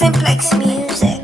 Simplex Music.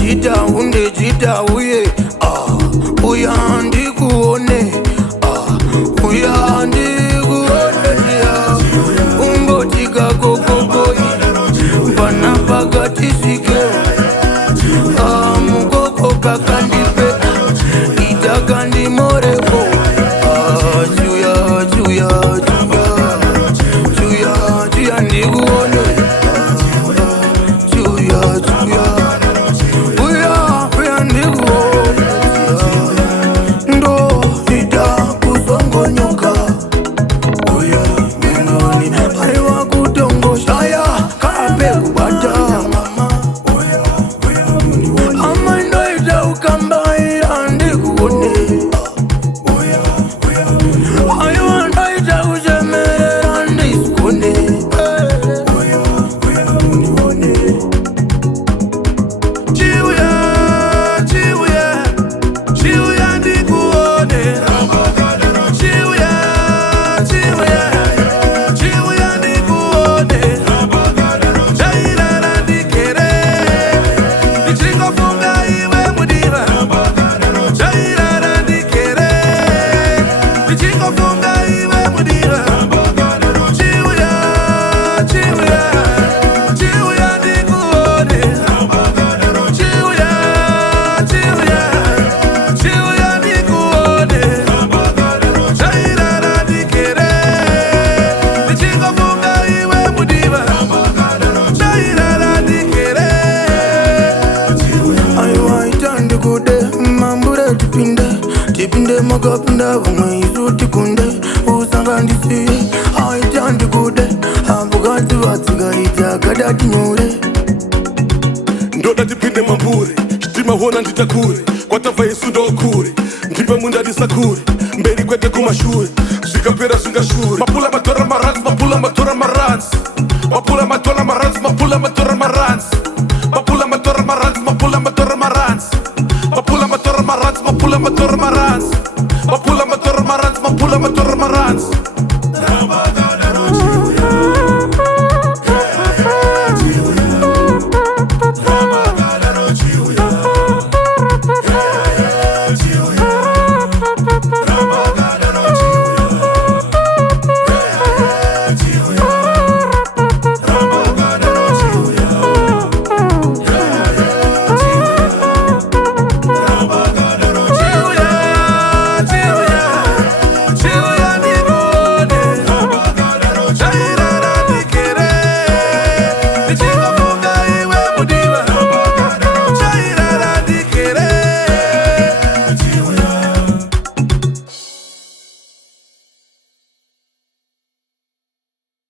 Jita unde jita uye uya ndikuone uya ndikuone ungotika kokokoi pana pakati sike mukoko kakandipe itakandi moreko juya juya juya juya juya ndikuone juya juya Tipinde makapinda vamwe isu tikunde usangandisiye aita ndikude ambukati vatsika ita kadati nyore ndoda tipinde mambure chitima hona nditakure kwatabva isu ndokure ndipe munda ndisakure mberi kwete kumashure zvikapera zvingashure mapula matora maranzi mapula matora maranzi mapula matora maranzi mapula matora maranzi mapula matora maranzi mapula matora maranzi mapula matora maranzi mapula matora maranzi mapula matora maranzi mapula matora maranzi